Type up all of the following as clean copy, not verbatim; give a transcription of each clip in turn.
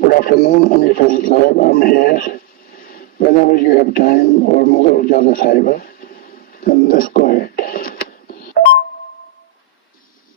Good afternoon, Amir Fazil Sahib. I'm here. Whenever you have time, or Mughal Ujala Sahiba, then let's go ahead.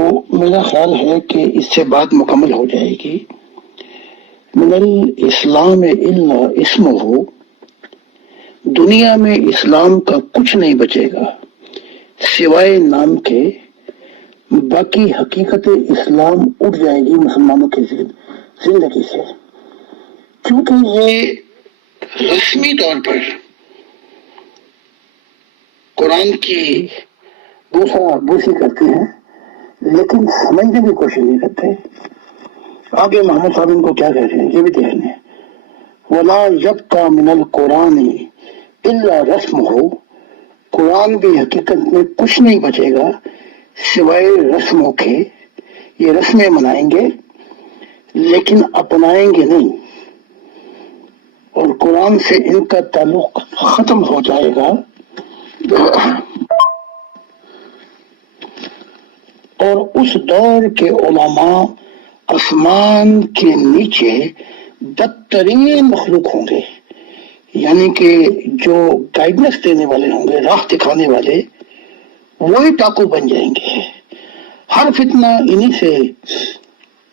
تو میرا خیال ہے کہ اس سے بات مکمل ہو جائے گی. من الاسلام الا اسمہ، دنیا میں اسلام کا کچھ نہیں بچے گا سوائے نام کے، باقی حقیقت اسلام اٹھ جائے گی مسلمانوں کی زندگی سے. کیونکہ یہ رسمی طور پر قرآن کی بوسا بوسی کرتے ہیں لیکن سمجھنے کی کوشش نہیں کرتے. آگے محمد صاحب ان کو کیا کہہ رہے ہیں یہ بھی دیکھ لیں. وَلَا يَبْقَى مِنَ الْقُرْآنِ إِلَّا رَسْمُهُ، قرآن بھی حقیقت میں کچھ نہیں بچے گا سوائے رسموں کے. یہ رسمیں منائیں گے لیکن اپنائیں گے نہیں، اور قرآن سے ان کا تعلق ختم ہو جائے گا. اور اس دور کے علماء آسمان کے نیچے بدترین مخلوق ہوں گے، یعنی کہ جو گائیڈنس دینے والے ہوں گے، راہ دکھانے والے، وہی ڈاکو بن جائیں گے. ہر فتنہ انہی سے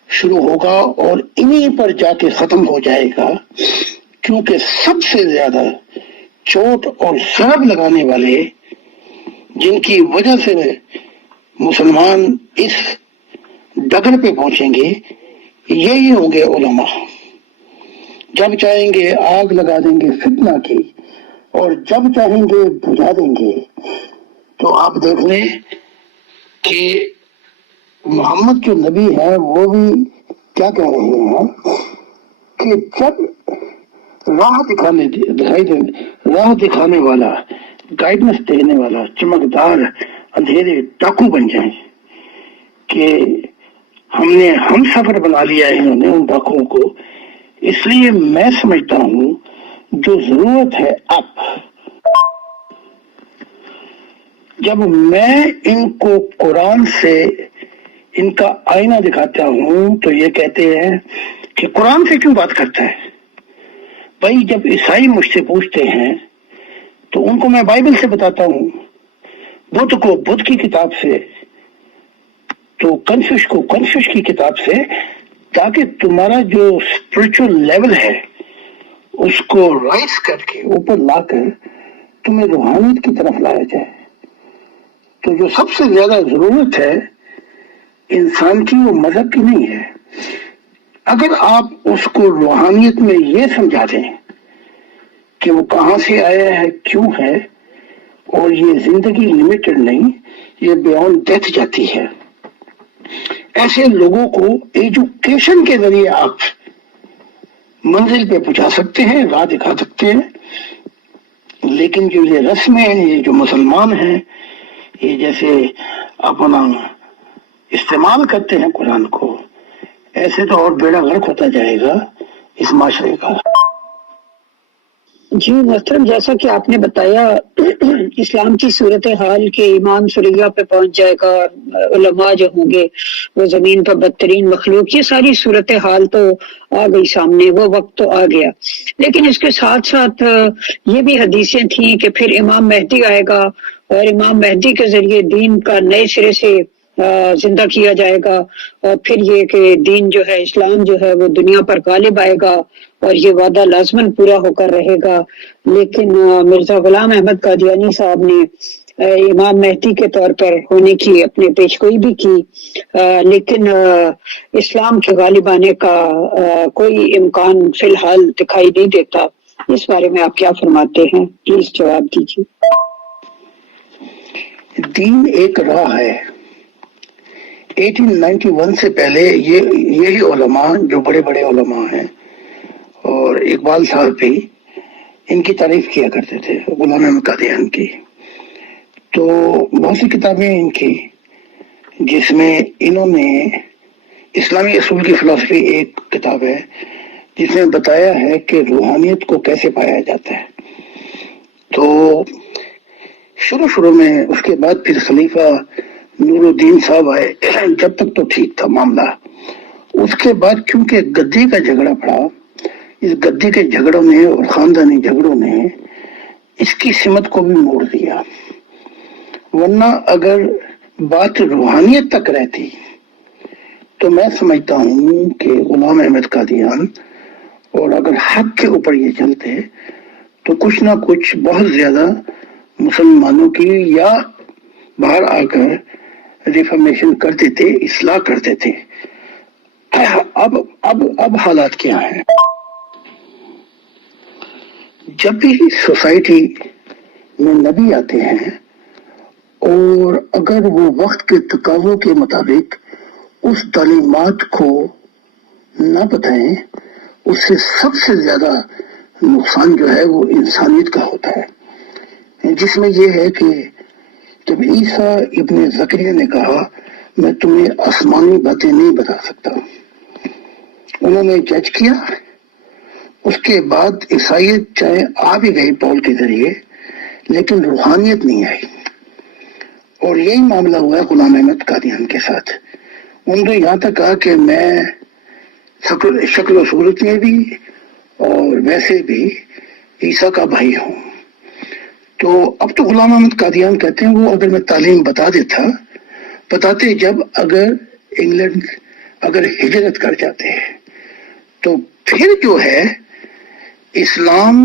شروع ہوگا اور انہی پر جا کے ختم ہو جائے گا، کیونکہ سب سے زیادہ چوٹ اور ضرب لگانے والے جن کی وجہ سے مسلمان اس ڈگر پہ پہنچیں گے یہی ہوں گے علماء. جب چاہیں گے آگ لگا دیں گے فتنہ کی، اور جب چاہیں گے بجھا دیں گے. تو آپ دیکھ لیں کہ محمد جو نبی ہے وہ بھی کیا کہہ رہے ہیں کہ جب راہ دکھانے والا، گائیڈنس دینے والا، چمکدار اندھیرے ڈاکو بن جائیں، کہ ہم سفر بنا لیا ہے انہوں نے ان ڈاکوؤں کو. اس لیے میں سمجھتا ہوں جو ضرورت ہے اب، جب میں ان کو قرآن سے ان کا آئینہ دکھاتا ہوں تو یہ کہتے ہیں کہ قرآن سے کیوں بات کرتا ہے. بھائی جب عیسائی مجھ سے پوچھتے ہیں تو ان کو میں بائبل سے بتاتا ہوں، بدھ کو بدھ کی کتاب سے، تو کنفیوش کو کنفیوش کی کتاب سے، تاکہ تمہارا جو اسپرچل لیول ہے اس کو رائز کر کے اوپر لا کر تمہیں روحانیت کی طرف لایا جائے. تو جو سب سے زیادہ ضرورت ہے انسان کی وہ مذہب کی نہیں ہے. اگر آپ اس کو روحانیت میں یہ سمجھا دیں کہ وہ کہاں سے آیا ہے، کیوں ہے، اور یہ زندگی لمیٹڈ نہیں، یہ بیونڈ ڈیتھ جاتی ہے، ایسے لوگوں کو ایجوکیشن کے ذریعے آپ منزل پہ پہنچا سکتے ہیں، راہ دکھا سکتے ہیں. لیکن جو یہ رسمیں ہیں، یہ جو مسلمان ہیں، یہ جیسے اپنا استعمال کرتے ہیں قرآن کو، ایسے تو اور بیڑا غرق ہوتا جائے گا اس معاشرے کا. جی محترم، جیسا کہ آپ نے بتایا اسلام کی صورتحال کے امام سریا پہ پہنچ جائے گا، علماء جو ہوں گے وہ زمین پر بدترین مخلوق، یہ ساری صورتحال تو آ گئی سامنے، وہ وقت تو آ گیا. لیکن اس کے ساتھ ساتھ یہ بھی حدیثیں تھیں کہ پھر امام مہدی آئے گا اور امام مہدی کے ذریعے دین کا نئے سرے سے زندہ کیا جائے گا، اور پھر یہ کہ دین جو ہے، اسلام جو ہے وہ دنیا پر غالب آئے گا اور یہ وعدہ لازماً پورا ہو کر رہے گا. لیکن مرزا غلام احمد قادیانی صاحب نے امام مہدی کے طور پر ہونے کی اپنے پیشگوئی بھی کی، لیکن اسلام کے غالب آنے کا کوئی امکان فی الحال دکھائی نہیں دیتا. اس بارے میں آپ کیا فرماتے ہیں؟ پلیز جواب دیجیے. دین ایک راہ ہے. 1891 سے پہلے یہی علماء جو بڑے بڑے علماء ہیں، اور اقبال صاحب بھی ان کی تعریف کیا کرتے تھے، غلام احمد قادیانی کی. تو بہت سی کتابیں ان کی جس میں انہوں نے اسلامی اصول کی فلسفی ایک کتاب ہے جس میں بتایا ہے کہ روحانیت کو کیسے پایا جاتا ہے. تو شروع میں اس کے بعد پھر خلیفہ نور الدین صاحب آئے، جب تک تو ٹھیک تھا معاملہ. اس کے بعد کیونکہ گدی کا جھگڑا پڑا، اس گدی کے جھگڑوں نے اور خاندانی جھگڑوں نے اس کی سمت کو بھی موڑ دیا. ورنہ اگر بات روحانیت تک رہتی تو میں سمجھتا ہوں کہ غلام احمد قادیان اور اگر حق کے اوپر یہ چلتے تو کچھ نہ کچھ بہت زیادہ مسلمانوں کی یا باہر آ کر ریفارمیشن کر دیتے، اصلاح کر دیتے۔ اب حالات کیا ہیں؟ جب بھی سوسائٹی میں نبی آتے ہیں اور اگر وہ وقت کے تقاضوں کے مطابق اس تعلیمات کو نہ بتائیں، اس سے سب سے زیادہ نقصان جو ہے وہ انسانیت کا ہوتا ہے، جس میں یہ ہے کہ جب عیسیٰ ابن زکریا نے کہا میں تمہیں آسمانی باتیں نہیں بتا سکتا، انہوں نے جج کیا، اس کے بعد عیسائیت چاہے آ بھی گئی پول کے ذریعے لیکن روحانیت نہیں آئی، اور یہی معاملہ ہوا ہے غلام احمد قادیان کے ساتھ۔ انہوں نے یہاں تک کہا کہ میں شکل و صورت میں بھی اور ویسے بھی عیسیٰ کا بھائی ہوں۔ تو اب تو غلام احمد قادیان کہتے ہیں وہ اگر میں تعلیم بتاتے جب اگر انگلینڈ اگر ہجرت کر جاتے ہیں تو پھر جو ہے اسلام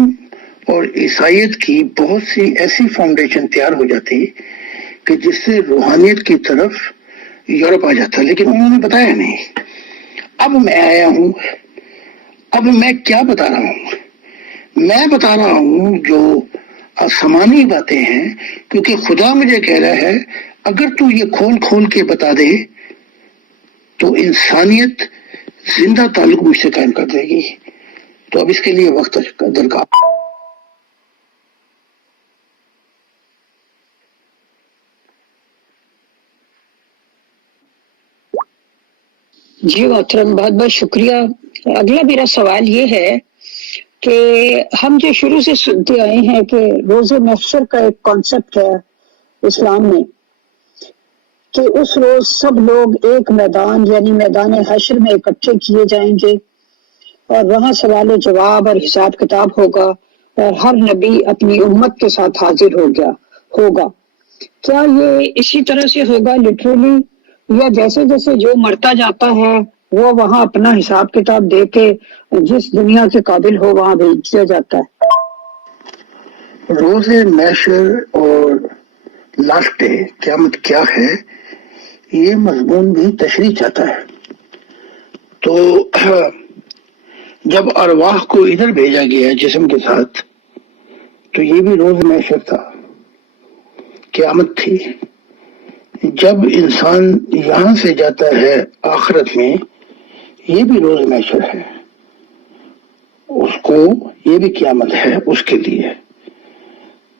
اور عیسائیت کی بہت سی ایسی فاؤنڈیشن تیار ہو جاتی کہ جس سے روحانیت کی طرف یورپ آ جاتا، لیکن انہوں نے بتایا نہیں۔ اب میں آیا ہوں، اب میں کیا بتا رہا ہوں؟ میں بتا رہا ہوں جو آسمانی باتیں ہیں، کیونکہ خدا مجھے کہہ رہا ہے اگر تو یہ کھول کھول کے بتا دے تو انسانیت زندہ تعلق مجھ سے قائم کر دے گی۔ تو اب اس کے لیے وقت درکار۔ جی محترم، بہت بہت شکریہ۔ اگلا میرا سوال یہ ہے کہ ہم جو شروع سے سنتے آئے ہیں کہ روز محشر کا ایک کانسیپٹ ہے اسلام میں کہ اس روز سب لوگ ایک میدان یعنی میدان حشر میں اکٹھے کیے جائیں گے اور وہاں سوال و جواب اور حساب کتاب ہوگا اور ہر نبی اپنی امت کے ساتھ حاضر ہوگا۔ کیا یہ اسی طرح سے ہوگا لٹرلی، یا جیسے جیسے جو مرتا جاتا ہے وہ وہاں اپنا حساب کتاب دے کے جس دنیا کے قابل ہو وہاں بھیج دیا جاتا ہے؟ روز محشر اور لاسٹ ڈے قیامت کیا ہے، یہ مضمون بھی تشریح چاہتا ہے۔ تو جب ارواح کو ادھر بھیجا گیا جسم کے ساتھ تو یہ بھی روز محشر تھا، قیامت تھی۔ جب انسان یہاں سے جاتا ہے آخرت میں، یہ بھی روز محشر ہے، اس کو یہ بھی قیامت ہے اس کے لیے۔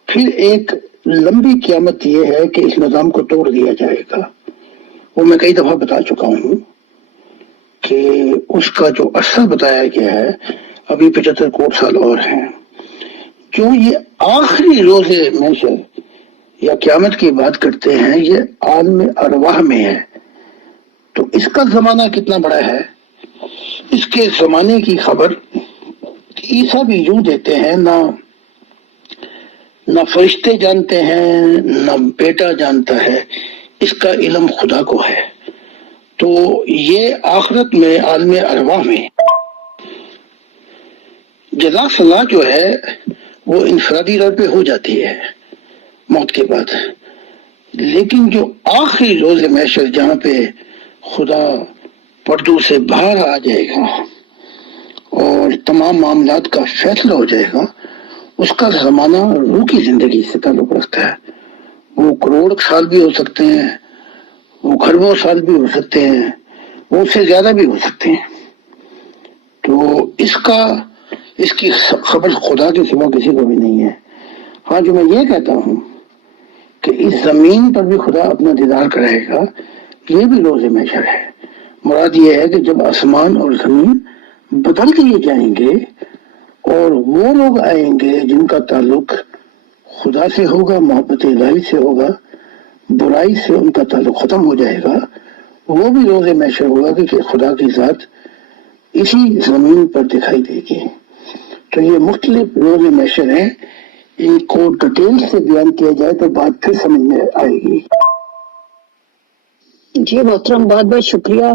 پھر ایک لمبی قیامت یہ ہے کہ اس نظام کو توڑ دیا جائے گا، وہ میں کئی دفعہ بتا چکا ہوں کہ اس کا جو عرصہ بتایا گیا ہے ابھی 75 کروڑ سال اور ہیں۔ جو یہ آخری روز محشر یا قیامت کی بات کرتے ہیں یہ عالم ارواح میں ہے، تو اس کا زمانہ کتنا بڑا ہے، اس کے زمانے کی خبر عیسیٰ بھی یوں دیتے ہیں، نہ فرشتے جانتے ہیں نہ بیٹا جانتا ہے، اس کا علم خدا کو ہے۔ تو یہ آخرت میں عالم ارواح میں جزا صلاح جو ہے وہ انفرادی طور پہ ہو جاتی ہے موت کے بعد، لیکن جو آخری روز محشر جہاں پہ خدا پردوں سے باہر آ جائے گا اور تمام معاملات کا فیصلہ ہو جائے گا، اس کا زمانہ روح کی زندگی سے تعلق رکھتا ہے۔ وہ کروڑ سال بھی ہو سکتے ہیں، وہ خربوں سال بھی ہو سکتے ہیں، وہ اس سے زیادہ بھی ہو سکتے ہیں۔ تو اس کی خبر خدا کے سوا کسی کو بھی نہیں ہے۔ ہاں جو میں یہ کہتا ہوں کہ اس زمین پر بھی خدا اپنا دیدار کرائے گا، یہ بھی روز محشر ہے۔ مراد یہ ہے کہ جب آسمان اور زمین بدل دیے جائیں گے اور وہ لوگ آئیں گے جن کا تعلق خدا سے ہوگا، محبت الہی سے ہوگا، برائی سے ان کا تعلق ختم ہو جائے گا، وہ بھی روز محشر ہوگا کہ خدا کی ذات اسی زمین پر دکھائی دے گی۔ تو یہ مختلف روز محشر ہیں، ان کو ڈیٹیل سے بیان کیا جائے تو بات پھر سمجھ میں آئے گی۔ جی محترم، بہت بہت شکریہ۔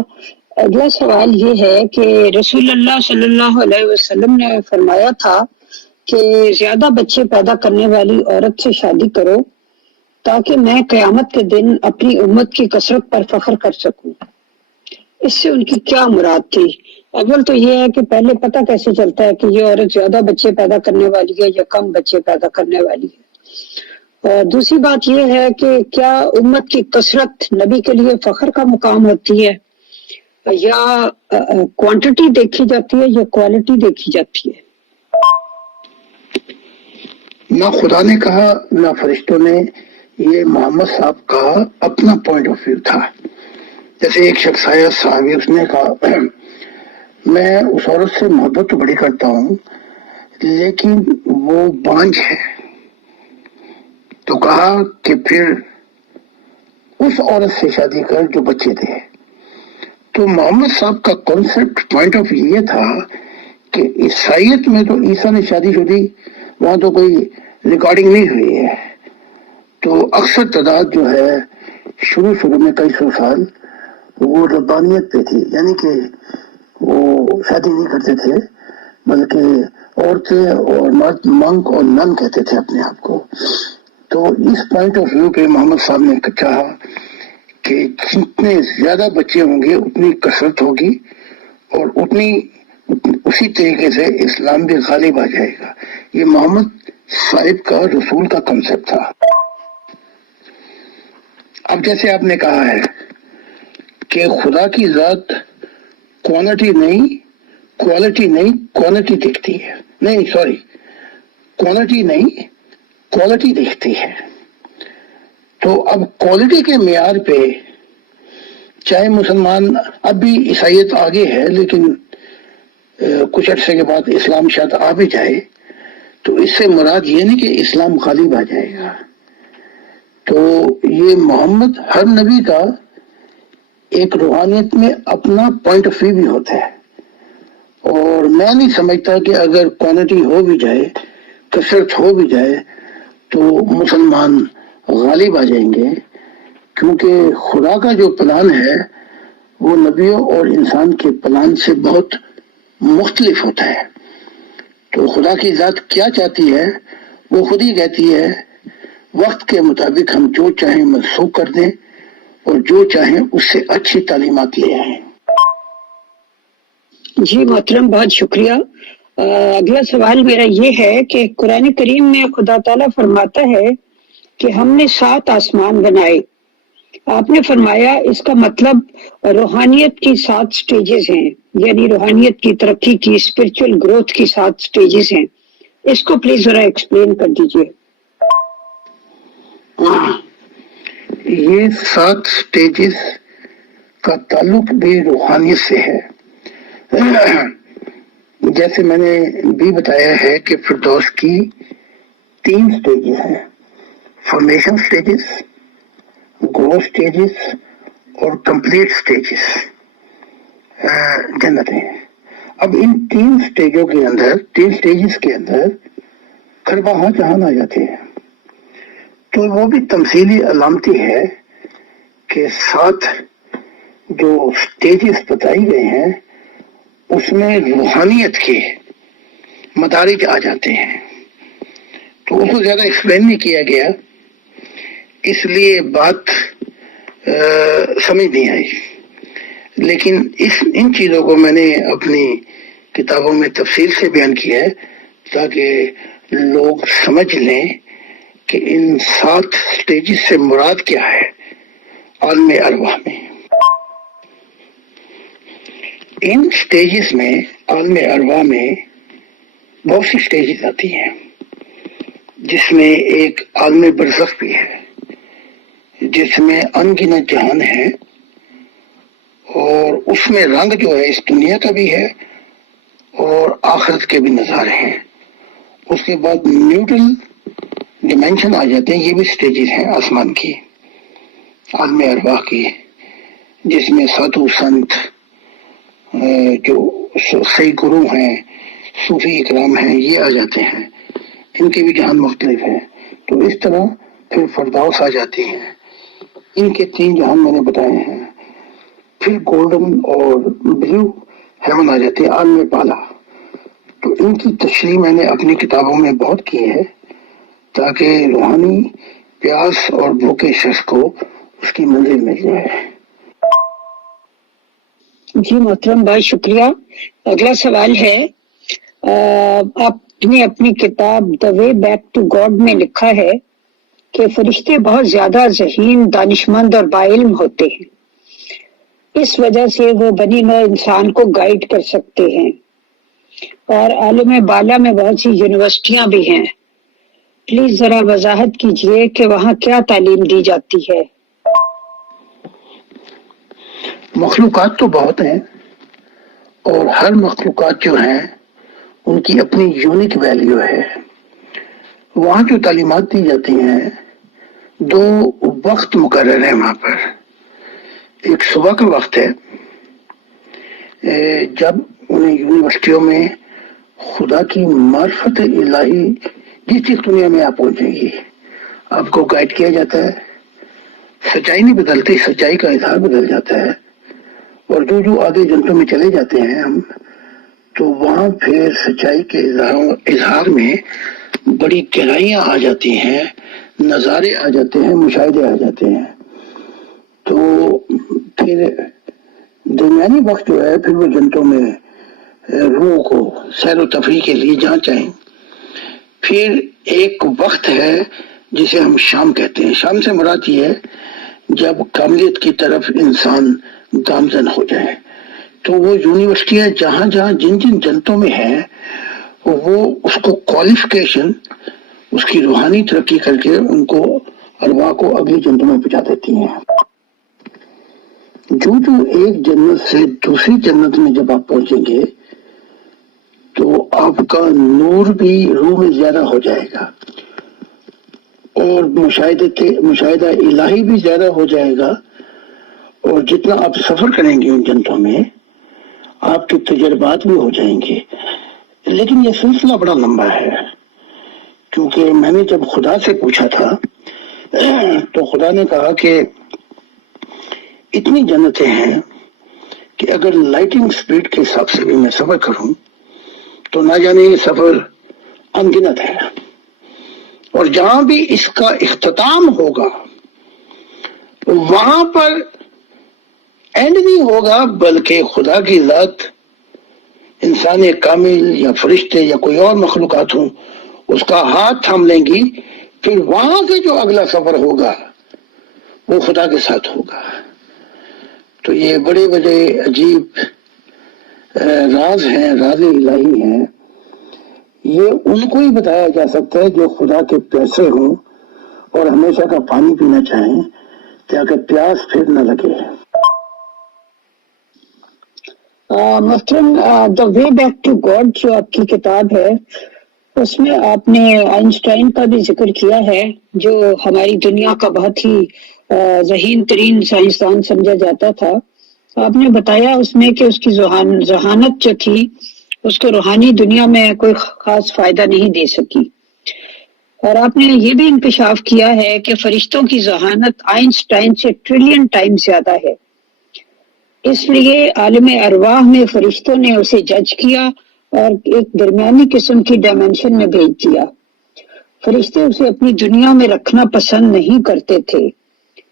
اگلا سوال یہ ہے کہ رسول اللہ صلی اللہ علیہ وسلم نے فرمایا تھا کہ زیادہ بچے پیدا کرنے والی عورت سے شادی کرو تاکہ میں قیامت کے دن اپنی امت کی کثرت پر فخر کر سکوں۔ اس سے ان کی کیا مراد تھی؟ اول تو یہ ہے کہ پہلے پتہ کیسے چلتا ہے کہ یہ عورت زیادہ بچے پیدا کرنے والی ہے یا کم بچے پیدا کرنے والی ہے؟ اور دوسری بات یہ ہے کہ کیا امت کی کثرت نبی کے لیے فخر کا مقام ہوتی ہے، یا کوانٹٹی دیکھی جاتی ہے یا کوالٹی دیکھی جاتی ہے؟ نہ خدا نے کہا نہ فرشتوں نے، یہ محمد صاحب کا اپنا پوائنٹ آف ویو تھا۔ جیسے ایک شخص آیا صحابی، اس نے کہا میں اس عورت سے محبت تو بڑی کرتا ہوں لیکن وہ بانجھ ہے، تو کہا کہ پھر اس عورت سے شادی کر جو بچے تھے۔ تو محمد صاحب کا کانسیپٹ پوائنٹ آف ویو یہ تھا کہ عیسائیت میں تو عیسیٰ نے شادی شدی، وہاں تو کوئی ریکارڈنگ نہیں ہوئی ہے، تو اکثر تعداد جو ہے شروع میں کئی سو سال وہ ربانیت پہ تھی، یعنی کہ وہ شادی نہیں کرتے تھے بلکہ عورتیں اور مرد منک اور نن کہتے تھے اپنے آپ کو۔ تو اس پوائنٹ آف ویو پہ محمد صاحب نے کہا کہ جتنے زیادہ بچے ہوں گے اتنی کثرت ہوگی اور اسی طریقے سے اسلام بھی غالب آ جائے گا۔ یہ محمد صاحب کا رسول کا کنسپٹ تھا۔ اب جیسے آپ نے کہا ہے کہ خدا کی ذات کوانٹی نہیں کوالٹی دیکھتی ہے، نہیں سوری کوانٹی نہیں کوالٹی دیکھتی ہے۔ تو اب کوالٹی کے معیار پہ چاہے مسلمان، اب بھی عیسائیت آگے ہے لیکن کچھ عرصے کے بعد اسلام شاید آ بھی جائے، تو اس سے مراد یہ نہیں کہ اسلام غالب آ جائے گا۔ تو یہ محمد ہر نبی کا ایک روحانیت میں اپنا پوائنٹ آف ویو بھی ہوتا ہے، اور میں نہیں سمجھتا کہ اگر کوانٹٹی ہو بھی جائے، کثرت ہو بھی جائے تو مسلمان غالب آ جائیں گے، کیونکہ خدا کا جو پلان ہے وہ نبیوں اور انسان کے پلان سے بہت مختلف ہوتا ہے۔ تو خدا کی ذات کیا چاہتی ہے وہ خود ہی کہتی ہے، وقت کے مطابق ہم جو چاہیں منسوخ کر دیں اور جو چاہیں اس سے اچھی تعلیمات لے آئیں۔ جی محترم، بہت شکریہ۔ اگلا سوال میرا یہ ہے کہ قرآن کریم میں خدا تعالیٰ فرماتا ہے کہ ہم نے 7 آسمان بنائے۔ آپ نے فرمایا اس کا مطلب روحانیت کی 7 سٹیجز ہیں، یعنی روحانیت کی ترقی کی، اسپرچل گروتھ کی 7 سٹیجز ہیں۔ اس کو پلیز ذرا ایکسپلین کر دیجئے۔ یہ 7 سٹیجز کا تعلق بھی روحانیت سے ہے۔ جیسے میں نے بھی بتایا ہے کہ فردوس کی 3 سٹیجز ہیں، فارمیشن سٹیجز، گروتھ سٹیجز اور کمپلیٹ سٹیجز جنت ہیں۔ اب ان 3 سٹیجز کے اندر خرباہاں جہان آ جاتے ہیں، تو وہ بھی تمثیلی علامتی ہے کہ 7 جو سٹیجز بتائی گئے ہیں اس میں روحانیت کے مدارج آ جاتے ہیں، تو اس کو زیادہ ایکسپلین نہیں کیا گیا، اس لیے بات سمجھ نہیں آئی، لیکن ان چیزوں کو میں نے اپنی کتابوں میں تفصیل سے بیان کیا ہے تاکہ لوگ سمجھ لیں کہ ان 7 سٹیجز سے مراد کیا ہے عالم ارواح میں۔ ان سٹیجز میں عالم ارواح میں بہت سی سٹیجز آتی ہیں، جس میں ایک عالم برزخ بھی ہے، جس میں انگنت جہان ہے، اور اس میں رنگ جو ہے اس دنیا کا بھی ہے اور آخرت کے بھی نظارے ہیں۔ اس کے بعد نیوٹرل ڈیمینشن آ جاتے ہیں، یہ بھی سٹیجز ہیں آسمان کی، عالم ارواح کی، جس میں سادھو سنت، جو صحیح گرو ہیں، صوفی اکرام ہیں، یہ آ جاتے ہیں، ان کے بھی جہان مختلف ہیں۔ تو اس طرح پھر فردوس آ جاتی ہیں، ان کے 3 جہان میں نے بتائے ہیں۔ پھر گولڈن اور بلو ہیون آ جاتے ہیں، عالم بالا۔ تو ان کی تشریح میں نے اپنی کتابوں میں بہت کی ہے تاکہ روحانی پیاس اور بھوکے شخص کو اس کی منزل مل جائے۔ جی محترم، بہت شکریہ۔ اگلا سوال ہے، آپ نے اپنی کتاب دا وے بیک ٹو گاڈ میں لکھا ہے کہ فرشتے بہت زیادہ ذہین، دانشمند اور باعلم ہوتے ہیں، اس وجہ سے وہ بنی نوع انسان کو گائیڈ کر سکتے ہیں، اور عالم بالا میں بہت سی یونیورسٹیاں بھی ہیں۔ پلیز ذرا وضاحت کیجئے کہ وہاں کیا تعلیم دی جاتی ہے۔ مخلوقات تو بہت ہیں، اور ہر مخلوقات جو ہیں ان کی اپنی یونیک ویلیو ہے۔ وہاں جو تعلیمات دی جاتی ہیں، دو وقت مقرر ہیں وہاں پر۔ ایک صبح کا وقت ہے جب انہیں یونیورسٹیوں میں خدا کی معرفت الہی، جس جس دنیا میں آپ پہنچیں گی آپ کو گائیڈ کیا جاتا ہے۔ سچائی نہیں بدلتی، سچائی کا اظہار بدل جاتا ہے، اور جو آگے جنتوں میں چلے جاتے ہیں ہم، تو وہاں پھر سچائی کے اظہار میں بڑی گہرائیاں آ جاتی ہیں، نظارے آ جاتے ہیں، مشاہدے آ جاتے ہیں۔ تو پھر درمیانی وقت جو ہے پھر وہ جنتوں میں روح کو سیر و تفریح کے لیے جہاں چاہیں۔ پھر ایک وقت ہے جسے ہم شام کہتے ہیں۔ شام سے مراد یہ ہے جب کاملیت کی طرف انسان گامزن ہو جائے، تو وہ یونیورسٹیاں جہاں جہاں جن جن جنتوں میں ہیں وہ اس کو کوالیفیکیشن، اس کی روحانی ترقی کر کے ان کو ارواح کو اگلی جنتوں میں پہنچا دیتی ہیں۔ جو ایک جنت سے دوسری جنت میں جب آپ پہنچیں گے تو آپ کا نور بھی روح میں زیادہ ہو جائے گا، اور مشاہدہ الہی بھی زیادہ ہو جائے گا، اور جتنا آپ سفر کریں گے ان جنتوں میں آپ کے تجربات بھی ہو جائیں گے۔ لیکن یہ سلسلہ بڑا لمبا ہے، کیونکہ میں نے جب خدا سے پوچھا تھا تو خدا نے کہا کہ اتنی جنتیں ہیں کہ اگر لائٹنگ سپیڈ کے حساب سے بھی میں سفر کروں تو نہ جانے یہ سفر انگنت ہے، اور جہاں بھی اس کا اختتام ہوگا وہاں پر اینڈ نہیں ہوگا، بلکہ خدا کی ذات انسان کامل یا فرشتے یا کوئی اور مخلوقات ہوں اس کا ہاتھ تھام لیں گی، پھر وہاں سے جو اگلا سفر ہوگا وہ خدا کے ساتھ ہوگا۔ تو یہ بڑے بڑے عجیب راز ہیں، راز الہی ہیں، یہ ان کو ہی بتایا جا سکتا ہے جو خدا کے پیاسے ہوں اور ہمیشہ کا پانی پینا چاہیں تاکہ پیاس پھر نہ لگے۔ محترم، دا وے بیک ٹو گاڈ جو آپ کی کتاب ہے اس میں آپ نے آئنسٹائن کا بھی ذکر کیا ہے، جو ہماری دنیا کا بہت ہی ذہین ترین سائنسدان سمجھا جاتا تھا۔ آپ نے بتایا اس میں کہ اس کی ذہانت جو تھی اس کو روحانی دنیا میں کوئی خاص فائدہ نہیں دے سکی، اور آپ نے یہ بھی انکشاف کیا ہے کہ فرشتوں کی ذہانت آئنسٹائن سے ٹریلین ٹائم زیادہ ہے، اس لیے عالم ارواح میں فرشتوں نے اسے جج کیا اور ایک درمیانی قسم کی ڈائمینشن میں بھیج دیا۔ فرشتے اسے اپنی دنیا میں رکھنا پسند نہیں کرتے تھے،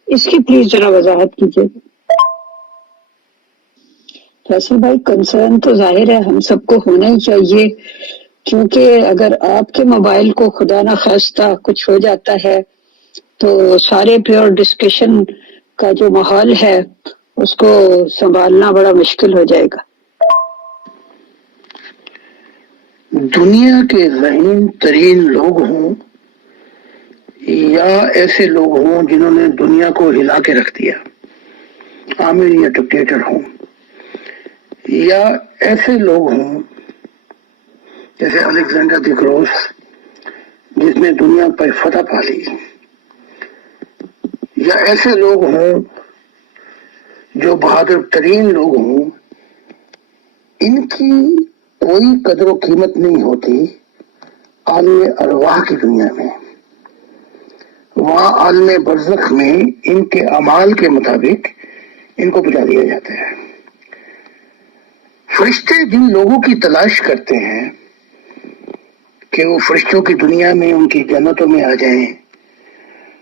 اس کی پلیز ذرا وضاحت کیجیے۔ فیصل بھائی، کنسرن تو ظاہر ہے ہم سب کو ہونا ہی چاہیے، کیونکہ اگر آپ کے موبائل کو خدا نہ خواستہ کچھ ہو جاتا ہے تو سارے پیور ڈسکشن کا جو ماحول ہے اس کو سنبھالنا بڑا مشکل ہو جائے گا۔ دنیا کے ذہین ترین لوگ ہوں یا ایسے لوگ ہوں جنہوں نے دنیا کو ہلا کے رکھ دیا، عامر یا ڈکٹیٹر ہوں، یا ایسے لوگ ہوں جیسے الیگزینڈر دی گروس جس نے دنیا پر فتح پا لی، یا ایسے لوگ ہوں جو بہادر ترین لوگ ہوں، ان کی کوئی قدر و قیمت نہیں ہوتی عالم ارواح کی دنیا میں۔ وہاں عالم برزخ میں ان کے اعمال کے مطابق ان کو بجا دیا جاتا ہے۔ فرشتے جن لوگوں کی تلاش کرتے ہیں کہ وہ فرشتوں کی دنیا میں ان کی جنتوں میں آ جائیں،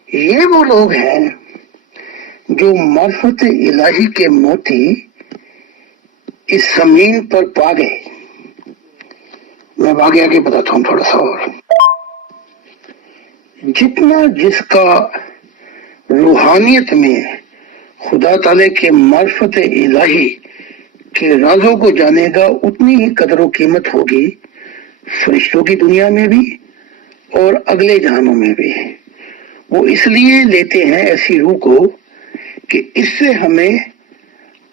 یہ وہ لوگ ہیں جو معرفت الہی کے موتی اس زمین پر پا گئے۔ میں آگے آگے بتاتا ہوں تھوڑا سا اور۔ جتنا جس کا روحانیت میں خدا تعالی کے معرفت الہی کے رازوں کو جانے گا، اتنی ہی قدر و قیمت ہوگی فرشتوں کی دنیا میں بھی اور اگلے جہانوں میں بھی۔ وہ اس لیے لیتے ہیں ایسی روح کو کہ اس سے ہمیں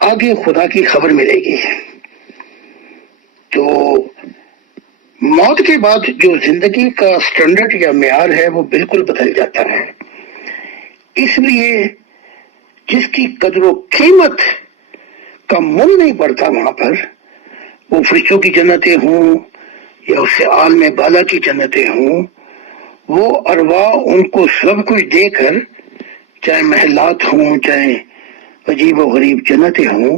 آگے خدا کی خبر ملے گی۔ تو موت کے بعد جو زندگی کا سٹینڈرڈ یا معیار ہے وہ بالکل بدل جاتا ہے۔ اس لیے جس کی قدر و قیمت کا مول نہیں پڑتا وہاں پر، وہ فرشتوں کی جنتیں ہوں یا اس سے عالم بالا کی جنتیں ہوں، وہ ارواح ان کو سب کچھ دے کر، چاہے محلات ہوں چاہے عجیب و غریب جنتیں ہوں،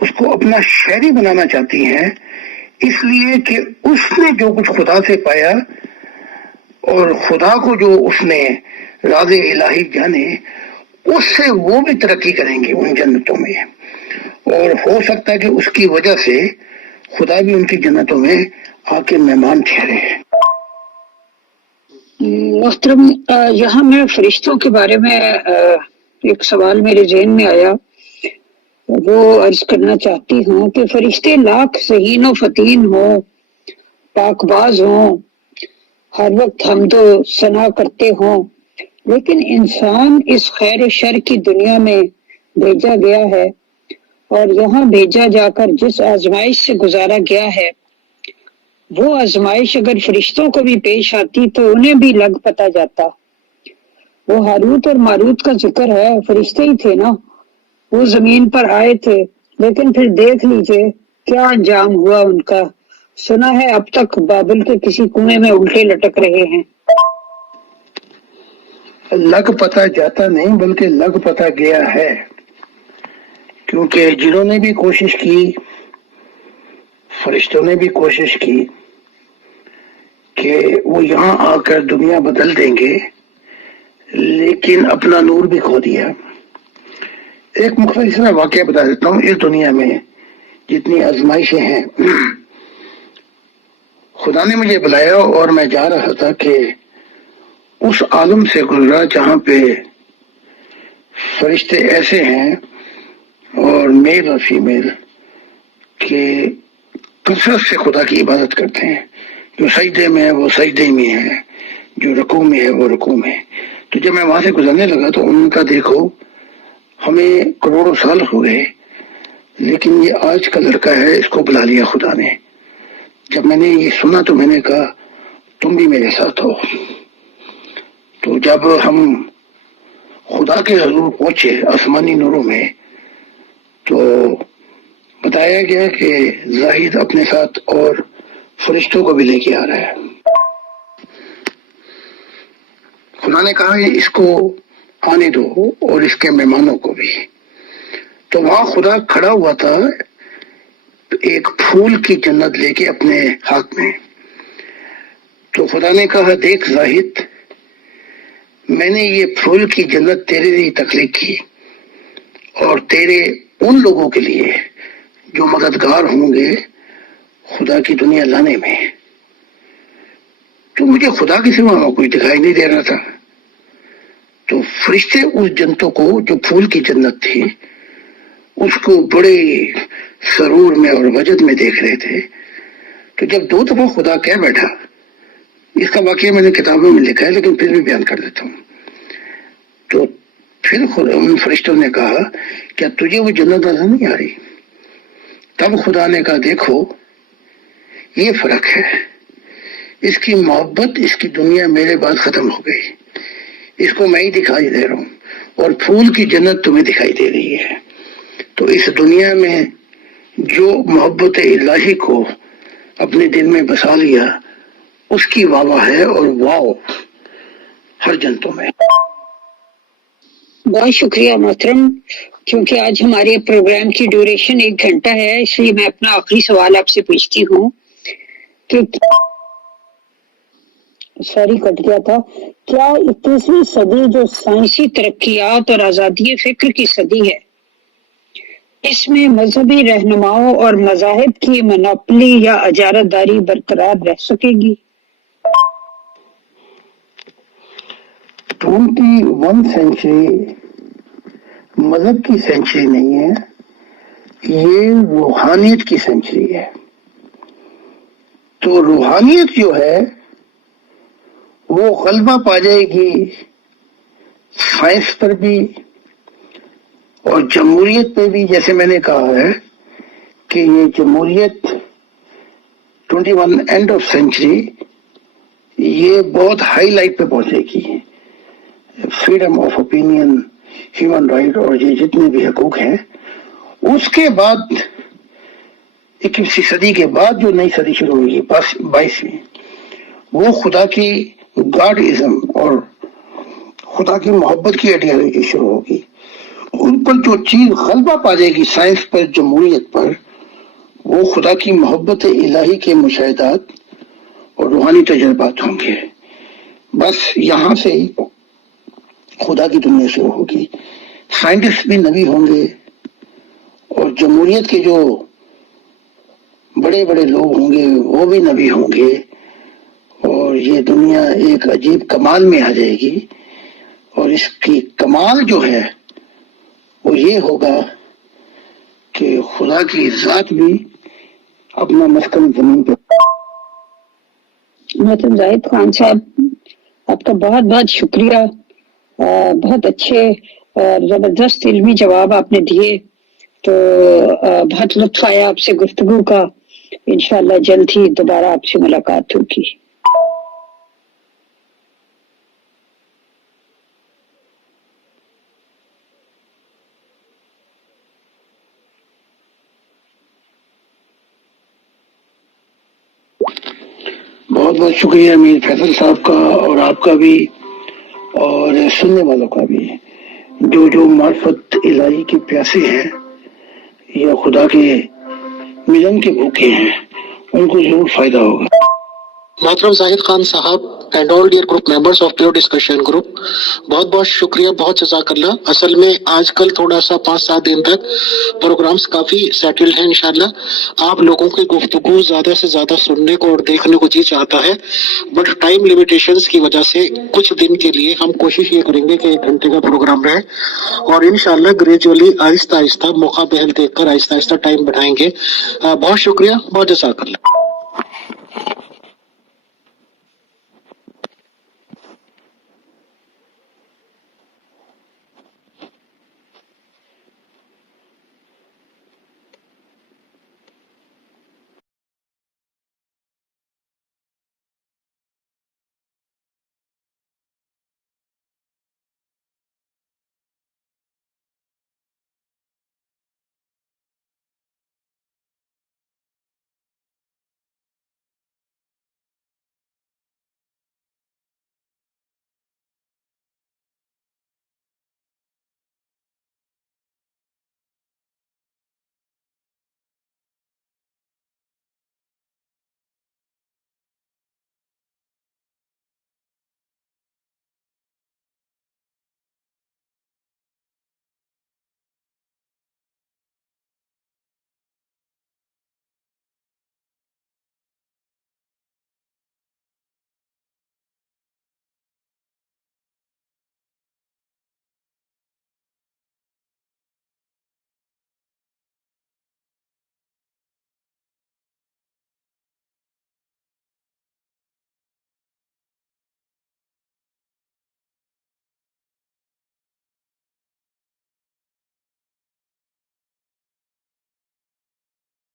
اس کو اپنا شہری بنانا چاہتی ہیں، اس لیے کہ اس نے جو کچھ خدا سے پایا اور خدا کو جو اس نے راز الہی جانے، اس سے وہ بھی ترقی کریں گے ان جنتوں میں، اور ہو سکتا ہے کہ اس کی وجہ سے خدا بھی ان کی جنتوں میں آ کے مہمان ٹھہرے۔ محترم، یہاں میں فرشتوں کے بارے میں ایک سوال میرے ذہن میں آیا، وہ عرض کرنا چاہتی ہوں کہ فرشتے لاکھ ذہین و فتین ہوں، پاک باز ہوں، ہر وقت حمد و ثنا کرتے ہوں، لیکن انسان اس خیر و شر کی دنیا میں بھیجا گیا ہے، اور یہاں بھیجا جا کر جس آزمائش سے گزارا گیا ہے، وہ آزمائش اگر فرشتوں کو بھی پیش آتی تو انہیں بھی لگ پتا جاتا۔ وہ ہاروت اور ماروت کا ذکر ہے، فرشتے ہی تھے نا، وہ زمین پر آئے تھے، لیکن پھر دیکھ لیجئے کیا انجام ہوا ان کا۔ سنا ہے اب تک بابل کے کسی کنویں میں الٹے لٹک رہے ہیں۔ لگ پتا جاتا نہیں بلکہ لگ پتا گیا ہے، کیونکہ جنہوں نے بھی کوشش کی، فرشتوں نے بھی کوشش کی کہ وہ یہاں آ کر دنیا بدل دیں گے، لیکن اپنا نور بھی کھو دیا۔ ایک مختصر واقعہ بتا دیتا ہوں۔ اس دنیا میں جتنی آزمائشیں ہیں، خدا نے مجھے بلایا اور میں جا رہا تھا کہ اس عالم سے گزرا جہاں پہ فرشتے ایسے ہیں اور میل اور فیمیل کہ کثرت سے خدا کی عبادت کرتے ہیں، جو سجدے میں ہے وہ سجدے میں ہے، جو رکوع میں ہے وہ رکوع میں۔ تو جب میں وہاں سے گزرنے لگا تو ان کا دیکھو ہمیں کروڑوں سال ہو گئے، لیکن یہ آج کا لڑکا ہے، اس کو بلا لیا خدا نے۔ جب میں نے یہ سنا تو میں نے کہا تم بھی میرے ساتھ ہو۔ تو جب ہم خدا کے حضور پہنچے آسمانی نوروں میں، تو بتایا گیا کہ زاہد اپنے ساتھ اور فرشتوں کو بھی لے کے آ رہا ہے۔ خدا نے کہا کہ اس کو آنے دو اور اس کے مہمانوں کو بھی۔ تو وہاں خدا کھڑا ہوا تھا ایک پھول کی جنت لے کے اپنے ہاتھ میں۔ تو خدا نے کہا دیکھ زاہد، میں نے یہ پھول کی جنت تیرے لیے تخلیق کی، اور تیرے ان لوگوں کے لیے جو مددگار ہوں گے خدا کی دنیا لانے میں۔ تو مجھے خدا کے سوا کوئی دکھائی نہیں دے رہا تھا۔ تو فرشتے اس جنتوں کو جو پھول کی جنت تھی اس کو بڑے سرور میں اور وجد میں دیکھ رہے تھے۔ تو جب دو دفعہ خدا کہہ بیٹھا، اس کا واقعہ میں نے کتابوں میں لکھا ہے لیکن پھر بھی بیان کر دیتا ہوں۔ تو پھر ان فرشتوں نے کہا کیا تجھے وہ جنت نظر نہیں آ رہی؟ تب خدا نے کہا دیکھو یہ فرق ہے، اس کی محبت اس کی دنیا میرے بعد ختم ہو گئی، اس کو میں ہی دکھائی دے رہا ہوں، اور پھول کی جنت تمہیں دکھائی دے رہی ہے۔ تو اس دنیا میں جو محبت الہی کو اپنے دل میں بسا لیا اس کی واہ واہ ہے اور واو ہر جنتوں میں۔ بہت شکریہ محترم. کیونکہ آج ہمارے پروگرام کی ڈیوریشن 1 گھنٹہ ہے، اس لیے میں اپنا آخری سوال آپ سے پوچھتی ہوں کہ سوری کٹ گیا تھا. کیا 21ویں صدی جو سائنسی ترقیات اور آزادی فکر کی صدی ہے، اس میں مذہبی رہنماؤں اور مذاہب کی منوپلی یا اجارت داری برقرار رہ سکے گی؟ 21 سینچری مذہب کی سینچری نہیں ہے، یہ روحانیت کی سینچری ہے. تو روحانیت جو ہے وہ غلبہ پا جائے گی سائنس پر بھی اور جمہوریت پہ بھی. جیسے میں نے کہا ہے کہ یہ جمہوریت 21 اینڈ آف سینچری یہ بہت ہائی لائٹ پہ پہنچے گی. Freedom of opinion, human right اور یہ جتنے بھی حقوق ہیں. اس کے بعد 21ویں صدی کے بعد جو نئی صدی شروع ہوگی 22ویں، وہ خدا کی گاڈ ازم اور خدا کی محبت کی آئیڈیالوجی شروع ہوگی. ان پر جو چیز غلبہ پا جائے گی سائنس پر، جمہوریت پر، وہ خدا کی محبت الہی کے مشاہدات اور روحانی تجربات ہوں گے. بس یہاں سے ہی خدا کی دنیا شروع ہوگی. سائنٹسٹ بھی نبی ہوں گے اور جمہوریت کے جو بڑے بڑے لوگ ہوں گے وہ بھی نبی ہوں گے، اور یہ دنیا ایک عجیب کمال میں آ جائے گی. اور اس کی کمال جو ہے وہ یہ ہوگا کہ خدا کی ذات بھی اپنا مسکن زمین پہ. محترم زاہد خان صاحب، آپ کا بہت بہت شکریہ. بہت اچھے اور زبردست علمی جواب آپ نے دیے. تو بہت لطف آیا آپ سے گفتگو کا. انشاءاللہ جلد ہی دوبارہ آپ سے ملاقات ہوگی. بہت بہت شکریہ امیر فیصل صاحب کا، اور آپ کا بھی اور سننے والوں کا بھی. جو معرفت الہی کے پیاسے ہیں یا خدا کے ملن کے بھوکے ہیں، ان کو ضرور فائدہ ہوگا. محترم زاہد خان صاحب and all dear group members of pure discussion group, بہت بہت شکریہ، بہت جزاک اللہ. اصل میں آج کل تھوڑا سا 5-7 دن تک پروگرامز کافی سیٹلڈ ہیں. انشاءاللہ آپ لوگوں کی گفتگو زیادہ سے زیادہ سننے کو اور دیکھنے کو جی چاہتا ہے، بٹ ٹائم لیمیٹیشنز کی وجہ سے کچھ دن کے لیے ہم کوشش یہ کریں گے کہ 1 گھنٹے کا پروگرام رہے، اور انشاءاللہ گریجولی آہستہ آہستہ موقع بہل دیکھ کر آہستہ آہستہ ٹائم بڑھائیں گے. بہت شکریہ، بہت جزاک اللہ.